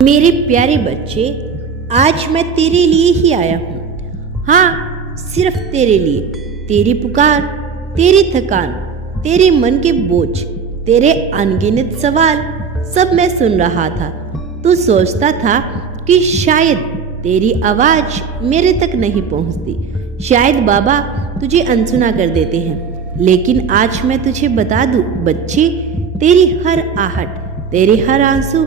मेरे प्यारे बच्चे, आज मैं तेरे लिए ही आया हूँ। हाँ, सिर्फ तेरे लिए। तेरी पुकार, तेरी थकान, तेरे मन के बोझ, तेरे अनगिनत सवाल सब मैं सुन रहा था। तू सोचता था कि शायद तेरी आवाज मेरे तक नहीं पहुँचती, शायद बाबा तुझे अनसुना कर देते हैं। लेकिन आज मैं तुझे बता दूं बच्चे, तेरी हर आहट, तेरे हर आंसू,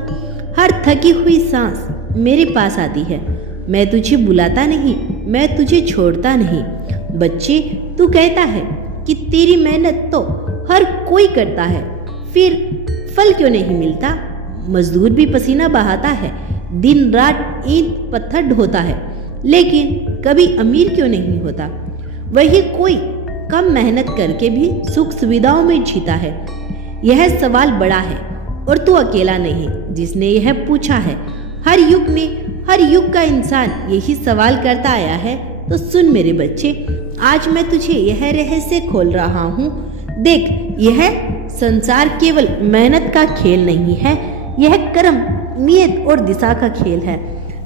हर थकी हुई सांस मेरे पास आती है। मैं तुझे बुलाता नहीं, मैं तुझे छोड़ता नहीं। बच्चे, तू कहता है कि तेरी मेहनत तो हर कोई करता है, फिर फल क्यों नहीं मिलता? मजदूर भी पसीना बहाता है, दिन रात ईंट पत्थर ढोता है, लेकिन कभी अमीर क्यों नहीं होता? वही कोई कम मेहनत करके भी सुख सुविधाओं में जीता है। यह सवाल बड़ा है और तू अकेला नहीं जिसने यह पूछा है। हर युग में हर युग का इंसान यही सवाल करता आया है। तो सुन मेरे बच्चे, आज मैं तुझे यह रहस्य खोल रहा हूँ। देख, यह संसार केवल मेहनत का खेल नहीं है, यह कर्म, नियत और दिशा का खेल है।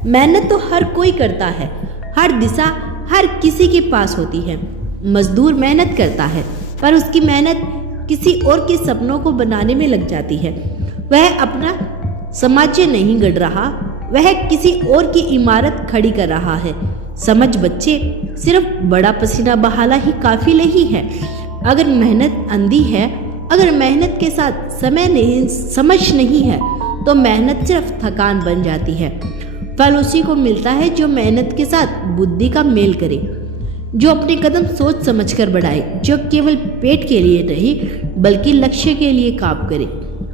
मेहनत तो हर कोई करता है, हर दिशा हर किसी के पास होती है। मजदूर मेहनत करता है, पर उसकी मेहनत किसी और के सपनों को बनाने में लग जाती है। वह अपना समाज नहीं गढ़ रहा, वह किसी और की इमारत खड़ी कर रहा है। समझ बच्चे, सिर्फ बड़ा पसीना बहाना ही काफी नहीं है। अगर मेहनत अंधी है, अगर मेहनत के साथ समझ नहीं है, तो मेहनत सिर्फ थकान बन जाती है। फल उसी को मिलता है जो मेहनत के साथ बुद्धि का मेल करे, जो अपने कदम सोच समझकर बढ़ाए, जो केवल पेट के लिए नहीं बल्कि लक्ष्य के लिए काम करे।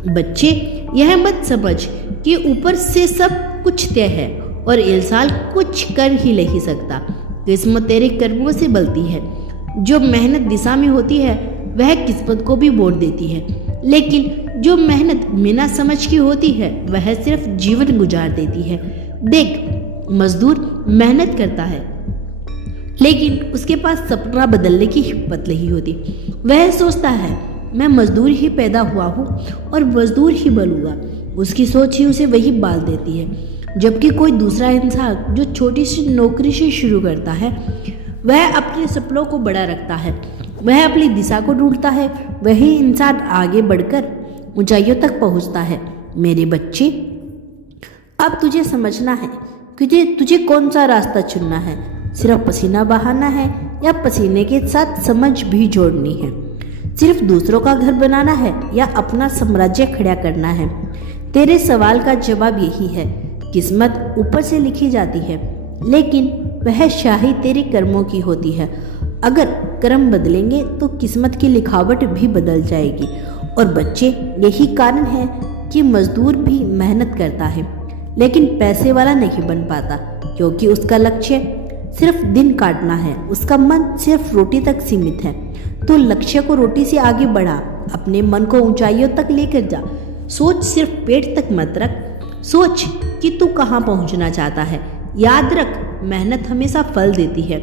बच्चे, यह मत समझ कि ऊपर से सब कुछ तय है और इंसान कुछ कर ही नहीं सकता। किस्मत तेरे कर्मों से बनती है। जो मेहनत दिशा में होती है वह किस्मत को भी वोट देती है, लेकिन जो मेहनत बिना समझ की होती है वह सिर्फ जीवन गुजार देती है। देख, मजदूर मेहनत करता है, लेकिन उसके पास सपना बदलने की हिम्मत नहीं होती। वह सोचता है मैं मजदूर ही पैदा हुआ हूँ और मजदूर ही बनूंगा। उसकी सोच ही उसे वही बाल देती है। जबकि कोई दूसरा इंसान जो छोटी सी नौकरी से शुरू करता है, वह अपने सपनों को बड़ा रखता है, वह अपनी दिशा को ढूंढता है। वही इंसान आगे बढ़कर ऊंचाइयों तक पहुंचता है। मेरे बच्चे, अब तुझे समझना है कि तुझे कौन सा रास्ता चुनना है। सिर्फ पसीना बहाना है या पसीने के साथ समझ भी जोड़नी है? सिर्फ दूसरों का घर बनाना है या अपना साम्राज्य खड़ा करना है? तेरे सवाल का जवाब यही है। किस्मत ऊपर से लिखी जाती है, लेकिन वह शाही तेरे कर्मों की होती है। अगर कर्म बदलेंगे तो किस्मत की लिखावट भी बदल जाएगी। और बच्चे, यही कारण है कि मजदूर भी मेहनत करता है, लेकिन पैसे वाला नहीं बन पाता, क्योंकि उसका लक्ष्य सिर्फ दिन काटना है, उसका मन सिर्फ रोटी तक सीमित है। तो लक्ष्य को रोटी से आगे बढ़ा, अपने मन को ऊंचाइयों तक लेकर जा। सोच सिर्फ पेट तक मत रख, सोच कि तू कहाँ पहुँचना चाहता है। याद रख, मेहनत हमेशा फल देती है,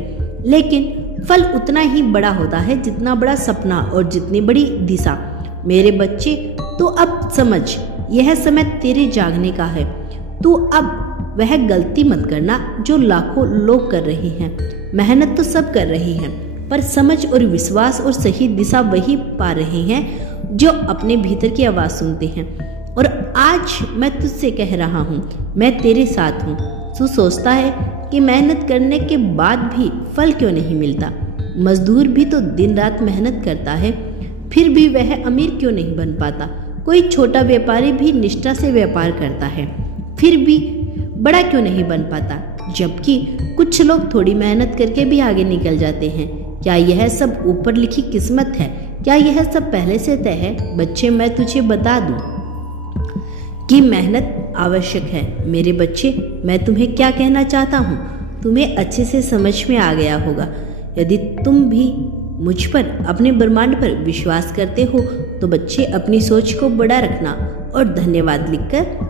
लेकिन फल उतना ही बड़ा होता है जितना बड़ा सपना और जितनी बड़ी दिशा। मेरे बच्चे, तो अब समझ, यह समय तेरे जागने का है। तू अब वह गलती मत करना जो लाखों लोग कर रहे हैं। मेहनत तो सब कर रही हैं, पर समझ और विश्वास और सही दिशा वही पा रहे हैं जो अपने भीतर की आवाज़ सुनते हैं। और आज मैं तुझसे कह रहा हूँ, मैं तेरे साथ हूँ। तू सोचता है कि मेहनत करने के बाद भी फल क्यों नहीं मिलता? मजदूर भी तो दिन रात मेहनत करता है, फिर भी वह अमीर क्यों नहीं बन पाता? कोई छोटा व्यापारी भी निष्ठा से व्यापार करता है, फिर भी बड़ा क्यों नहीं बन पाता? जबकि कुछ लोग थोड़ी मेहनत करके भी आगे निकल जाते हैं। क्या यह सब ऊपर लिखी किस्मत है? क्या यह सब पहले से तय है? बच्चे, मैं तुझे बता दूं कि मेहनत आवश्यक है। मेरे बच्चे, मैं तुम्हें क्या कहना चाहता हूँ तुम्हें अच्छे से समझ में आ गया होगा। यदि तुम भी मुझ पर, अपने ब्रह्मांड पर विश्वास करते हो, तो बच्चे अपनी सोच को बड़ा रखना और धन्यवाद लिखकर